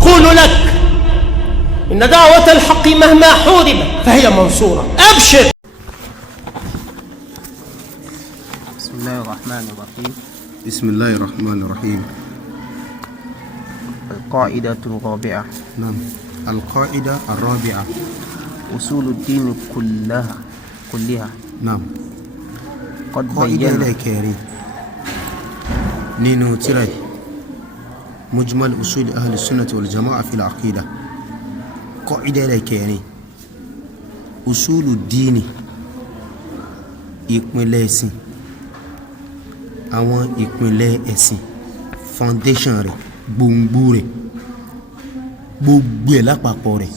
أقول لك إن دعوة الحق مهما حوربت فهي منصورة. أبشر. بسم الله الرحمن الرحيم. بسم الله الرحمن الرحيم. القاعدة الرابعة. نعم. القاعدة الرابعة. أصول الدين كلها. نعم. قد قاعدة بينا لكيري نينو تيراي مجمل أصول أهل السنة والجماعة في العقيدة. قاعدة لكيري أصول الدين ìpìnlẹ̀ ẹ̀sìn, àwọn ìpìnlẹ̀ ẹ̀sìn, foundation rẹ̀, gbòǹgbò rẹ̀, gbogbo ẹ̀ lápapọ̀ rẹ̀.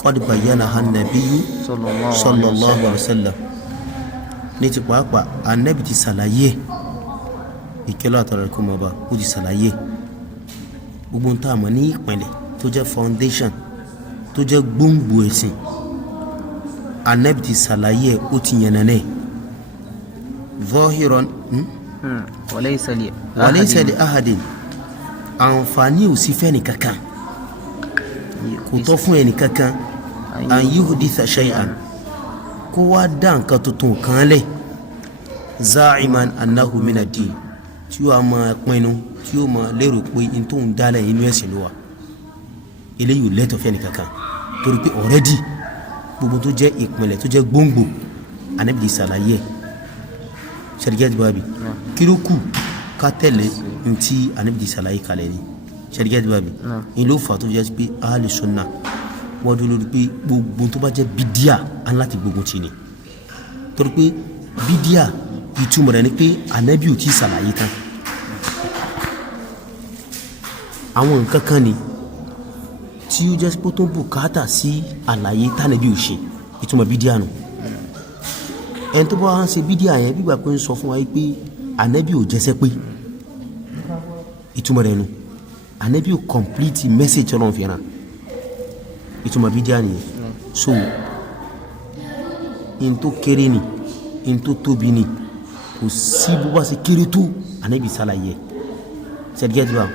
Qad bayyanaha an-nabiyyu sallallahu alaihi wasallam. Ní ti pàápàá Ànábì ti ṣàlàyé ìkẹ́lọ́ àtàrà kó máa bá ó ti ṣàlàyé gbogbo tá a mọ̀ ní ìpìnlẹ̀ tó jẹ́ foundation tó jẹ́ gbòǹgbò ẹ̀sìn. Ànábì ti ṣàlàyé ó ti yànnàná zahiran walaysa li ahadin. Àǹfààní ò sí fẹ́ni kankan, kò tọ́ fún ẹni kankan an yuhditha shay'an, kó wá dá nǹkan tuntun kan lẹ̀ za'iman annahu min ad-din, tí ó máa pinnu tí ó máa lérò pé in tó ń dálẹ̀ inú ẹ̀sìn ló wà. Eléyìí ò lẹ́tọ̀ fẹ́ni kankan torí pé already gbogbo tó jẹ́ ìpìnlẹ̀ tó jẹ́ gbòǹgbò Ànábì ti ṣàlàyé ṣẹ́rígẹ́tì bábí kí ló kù ká tẹ̀lé ní tí Ànábì ti ṣàlàyé kalẹ̀ ni ṣẹ́rígẹ́tì bábí ní ló fà tó jẹ́ pé ahlu sunna wọ́n dúró lórí pé gbogbo tó bá jẹ́ bídíà á láti gbogbo tì ní torí pé bídíà ìtumọ̀ rẹ̀ ni pé Ànábì ò tí ṣàlàyé tán. Àwọn nǹkan kan ni tí ó jẹ́ pé tó ń bùkátà sí àlàyé tánàbí ò ṣe, ìtumọ̀ bídíà nù. Ẹni tó bá wá ń ṣe bídíà yẹn bí ìgbà pé ń sọ fún wa pé Ànábì ò jẹ́sẹ́ pé, ìtumọ̀ rẹ̀ nù. Ànábì ò complete message Ọlọ́run fi hàn, ìtumọ̀ bídíà nìyẹn. So in tó kéré ni in tó tóbi ni kò sí bó bá ṣe kéré tó Ànábì ṣàlàyé ṣẹ́dígẹ́tì bá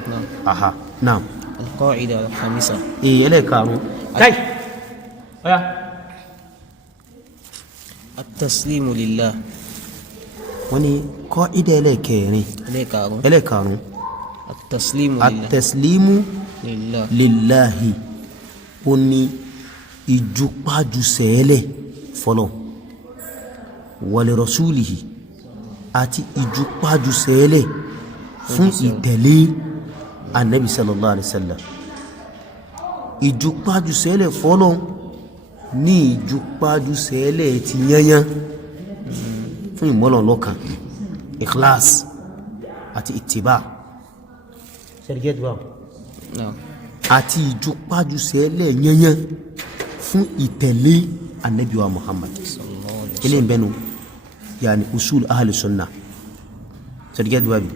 aha náà. القاعدة الخامسة. إليك كاي التسليم لله. وني قاعدة إليك التسليم لله. وني ìjùpájù sẹ́lẹ̀ fọ́lọ́ wali rasulihi àti ìjùpájù sẹ́lẹ̀ fún ìtẹ̀lé Ànábì sallallahu alaihi wasallam. Ìjùpájù sẹ́lẹ̀ fọ́lọ́ ní ìjùpájù sẹ́lẹ̀ ti yányán fún ìmọ́lọ̀ lọ́kàn, ikhlas àti ìtìbá àti ìjùpájù sẹ́lẹ̀ yányán fún ìtẹ̀lé Ànábì wa Muhammad. Ilé ìbẹnu yani usul ahli sunnah sẹ́dígẹ́dì wábi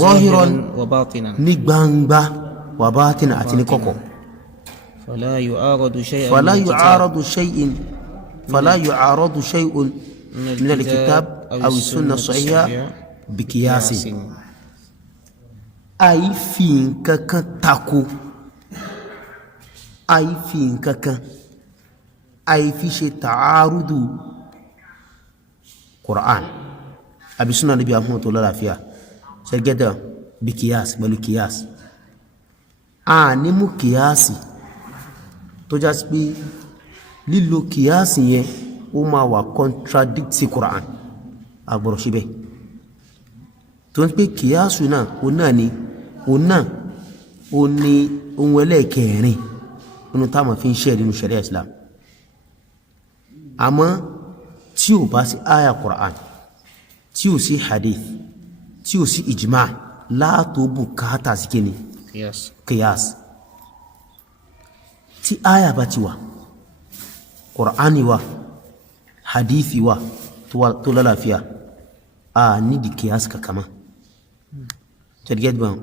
zahiran ní gbangba wa batina àti ní kọ̀kọ̀. فلا يعارض شيء من الكتاب أو السنة الصحيحة بقياس. أي في nǹkankan tako, أي في nǹkankan, أي في ṣe ta'arudu Qur'an àbí sunnah Nabi Muhammad tó lálàáfíà ṣẹ́gẹ́dẹ̀ bí kíyàsì pẹ̀lú kíyàsì. A ní mú kíyàsì tó já sí pé lílo kíyàsì yẹn ó máa wà contradict sí Qur'an, agbọ̀rọ̀ síbẹ̀ tó ń pé kíyàsù náà ó ní ohun ẹlẹ́ẹ̀kẹrin nínú táwọn fi ń ṣe nínú sharia Islam. Àmọ́ tí ò bá sí aya Qur'an, tí ò sí hadith, tí ò sí ijma látò bùkátà sí kíni qiyas. Tí aya bá ti wà, Qur'ani wà, hadithi wà tó lálàáfíà, a nídi qiyas kakama ṣẹ́dígẹ́dìbọn.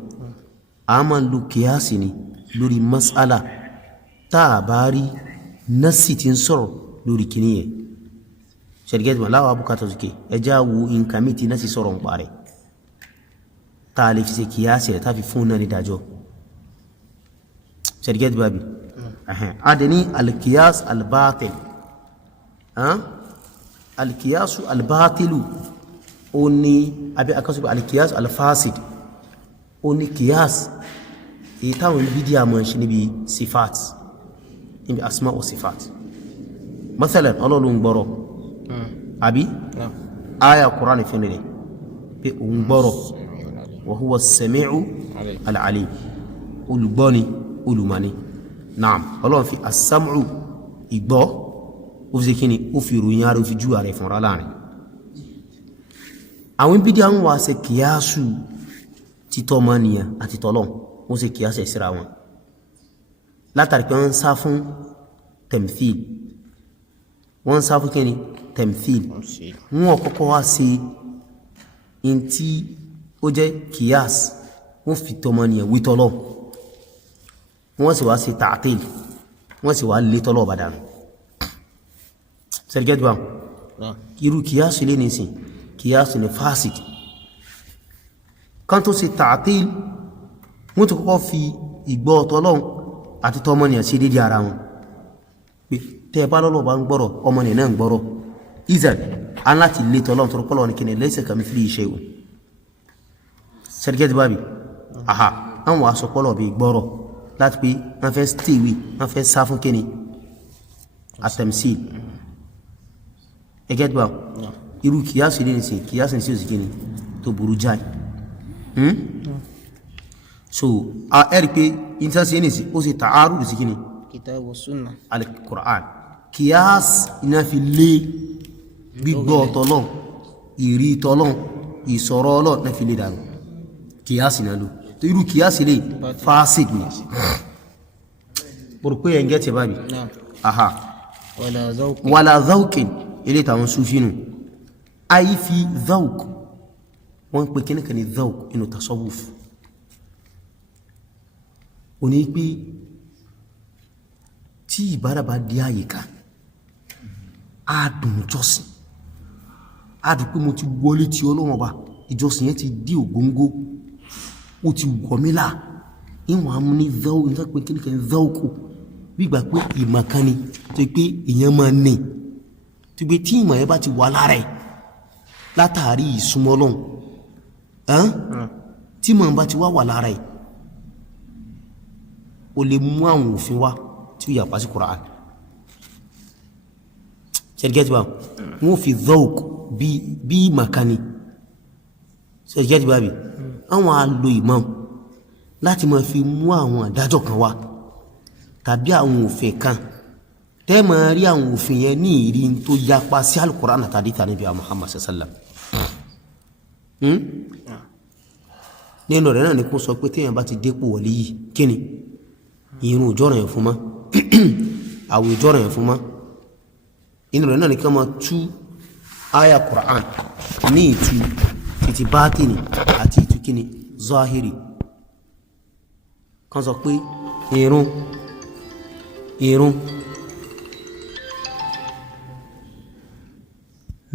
A máa lo qiyas ni lórí mas'ala táà bá rí nasi tí ń sọ̀rọ̀ lórí kìníyẹ ṣẹ́dígẹ́dìbọn láwọ́ bùkátà sókè ẹjá wo nǹkan mí tí nasi sọ̀rọ̀ ń parẹ́ táà lè fi ṣe qiyas rẹ̀ táà fi fún náà ní dájọ́ sẹ́dígẹ́tì bábí adẹni alkiyas albatil alkiyasu albatilu ó ní àbí akásùgbà alkiyas alfasid ó ní kiyas èyí táwọn bídí àmọ́ ṣe níbi sifat níbi asma o sifat mathalan ọlọ́run gbọ́rọ̀ àbí aya Qur'an fi nílẹ̀ pé òun gbọ́rọ̀ wa huwa as-sami'u al-alim olùgbọ́ni olùmọ̀ni naam ọlọ́run fi as-sam'u ìgbọ́ ó fi kíni ó fi ròyìn ara ó fi jú ara ìfúnra láàrin àwọn bídí àwọn wá ṣe kìyàsù títọ́ mọ́nìyàn àti tọ́lọ́n wọ́n ṣe kìyàsù ẹ̀sìra wọn látàrí pé wọ́n ń sá fún temthil wọ́n ń sá fún kíni temthil wọ́n kọ́kọ́ wá ṣe in tí ó jẹ́ kìyàs wọ́n fi tọ́ mọ́nìyàn wí tọ́lọ́n wọ́n sì wá ṣe ta'til wọ́n sì wá lé tọ́lọ́ ọba dànù sẹ́rgẹ́dì bá irú kìyàsù lé nìsín kìyàsù ní fásit kan tó ṣe ta'til wọ́n tó kọ́kọ́ fi ìgbọ́ tọ́lọ́n àti tọ́mọnìyàn sí dédé ara wọn pé tẹ́ bá lọ́lọ́ bá ń gbọ́rọ̀ ọmọnìyàn náà ń gbọ́rọ̀ izan a láti lé tọ́lọ́n tó kọ́lọ́ ní kíni laysa kamithlihi shay'un sẹ́rgẹ́dì bá bí aha àwọn asọpọ̀lọ̀ bí gbọ́rọ̀ láti pé wọ́n fẹ́ stíwì wọ́n fẹ́ sá fún kíni àtẹ̀msí ẹgẹ́dì bá irú kìyàsù ilé nìsìn kìyàsù ní sí òsì kíni tó burú jáì so a ẹ̀rí pé intansi nìsìn ó sì ta'arud sí kíni kitabu sunna al-Qur'an kìyàs iná fi lé gbígbọ́ tọ́lọ́n ìrí tọ́lọ́n ìsọ̀rọ̀ ọlọ́ náà fi lé dànù kìyàs iná lò tó irú kìyàs ilé fásit ni burúkú yẹn gẹ́ tẹ bábi aha wàlá zawkin ilé tàwọn súfínù ayi fi zawk wọ́n pè kíníkà ní zawk inú tasawuf o ní pé tí ìbára bá di àyíká adùn ìjọsìn adùn pé mo ti wọlé tí Ọlọ́run Ọba ìjọsìn yẹn ti di ògóngó ó ti wọ̀mílà ìwọ̀n amú ní zawk ní pé kíníkà ní zawk gbígbà pé ìmọ̀kan ni tó pé èèyàn máa ní tó pé tí ìmọ̀ yẹn bá ti wà lára ẹ̀ látàrí ìsúnmọ́ Ọlọ́run tí mọ̀ bá ti wà lára ẹ̀ o lè mú àwọn òfin wá tí ó yàpá sí Qur'an ṣẹ́gẹ́tì bá wọ́n fi zawq bí makani ṣẹ́gẹ́tì bá bí àwọn alo imam láti máa fi mú àwọn àdájọ́ kan wá tàbí àwọn òfin kan tẹ́ máa rí àwọn òfin yẹn ní ìrí tó yapa sí al-Qur'an àtàdí tà níbi Muhammad sallam nínú rẹ̀ náà ni kó sọ pé téèyàn bá ti dépò wọlé yìí kíni ìrun òjọ́ràn yẹn fún ma àwọ̀ òjọ́ràn yẹn fún ma inú rẹ̀ náà ní ká ma tú àyà Qur'an ní ìtú títí bátìnì àti ìtú kíni zahiri kan sọ pé ìrun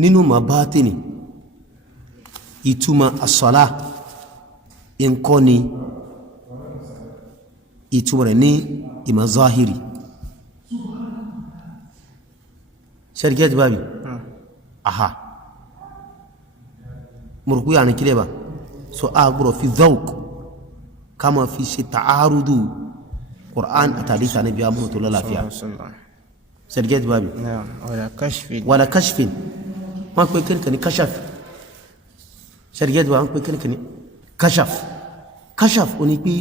nínú ma bátìnì ìtumọ̀ as-sala nǹkan ni ìtumọ̀ rẹ̀ ní ìmọ̀ zahiri ṣẹ́rìkẹ́ bábi aha mọ̀rùkú yà ní kílẹ̀ bá so a gbọ́rọ̀ fi zawq ká ma fi ṣe ta'arudu Qur'an àtàdísà ní bí a mọ̀ tó lọ́láfíà ṣẹ́rìkẹ́ bábi wàlá kashfin wọ́n pẹ́ kíníkà ní kashaf ṣẹ́rìkẹ́ bá wọ́n pẹ́ kíníkà ní kashaf o ní pé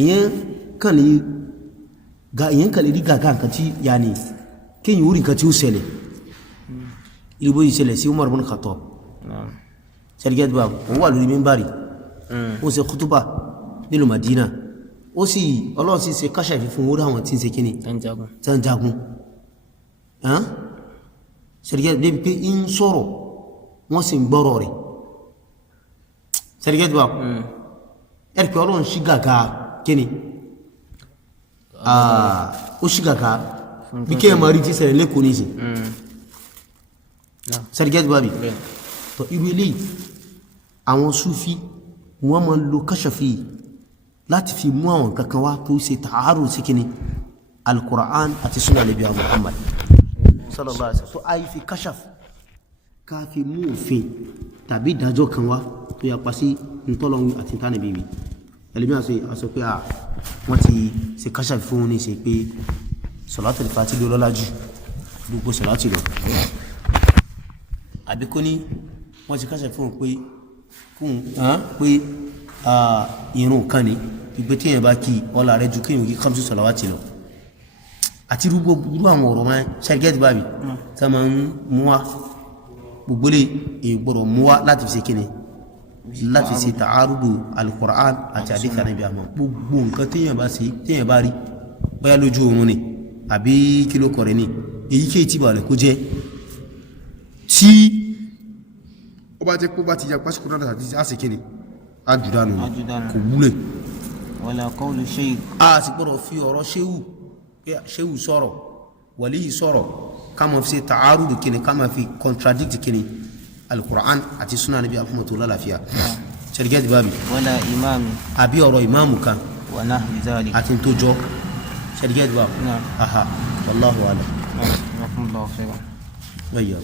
ìyẹn kàn lè rí gàgá nǹkan tí yà ní kíyàn orí nǹkan tí ó ṣẹlẹ̀ ìrìbó yìí ṣẹlẹ̀ sí Umar bin Khattab ṣẹ́rìgẹ́dì bá wọ́n wà lórí mímbàrí ó ṣe kútúbà nílùú Madina ó sì Ọlọ́run sì ṣe káṣàfí fún orí àwọn tí ń ṣe kíni tán jagun ṣẹ́rìgẹ́dì débi pé ń sọ̀rọ̀ wọ́n sì ń gbọ́rọ̀ rẹ̀ ṣẹ́rìgẹ́dì bá ẹ̀rì pé Ọlọ́run sí gàgá kíni ó sí gàgá bí kí ẹ máa rí tí ṣẹlẹ̀ lẹ́kọ̀ọ́ ní ìsìn sẹ́rìgẹ́tì bábí tó irú eléyìí àwọn Súfí wọ́n máa lo káṣàfí láti fi mú àwọn kankan wá tó ṣe ta'arud sí kíni al-Qur'an àti sunnah Nabi Muhammad sallallahu alaihi wasallam. So ayi fi kashaf ká fi mú òfin tàbí ìdájọ́ kan wá tó yapa sí ntọ́lọ́hun àti ntánàbí mi ẹlẹ́mìí àṣọ pé wọ́n ti ṣe kashaf fún ní ṣe pé salatul Fatihi ló lọ́lá jù gbogbo salati lọ àbí kó ní wọ́n ti kashaf fún pé irun kan ní gbígbé tí èèyàn bá kí ọlá rẹ̀ ju kéèyàn kí khamsu salawati lọ àti irú àwọn ọ̀rọ̀ máa ṣẹ́gẹ́tì bábí tá máa ń mú wá gbogbo lè gbọ́dọ̀ mú wá láti fi ṣe kíni láti fi ṣe ta'arudu al-Qur'an àti hadith Ànábì àmọ́ gbogbo nǹkan téèyàn bá rí bóyá lójú oorun ni àbí kí ló kọ̀rẹ́ ni èyíkéyìí tí balẹ̀ kó jẹ́ tí ó bá jẹ́ pé ó bá ti ya pásíkò náà àti àsìkiri àjùdánù kò wúlẹ̀ wala qawlu shaykh a sì gbọ́dọ̀ fi ọ̀rọ̀ ṣéwù sọ̀rọ̀ wàlíyì sọ̀rọ̀ ká máa fi ṣe ta'arudu kíni ká máa fi contradict kíni al-Qur'an àti sunnah Nabi Muhammad lálàáfíà ṣẹ́rìgẹ́dì bábí wala imami àbí ọ̀rọ̀ ìmáàmù kan wa nahwi dhalik àti tó jọ ṣẹ́rìgẹ́dì bábí aha wallahu a'lam jazakumullahu khairan wáyé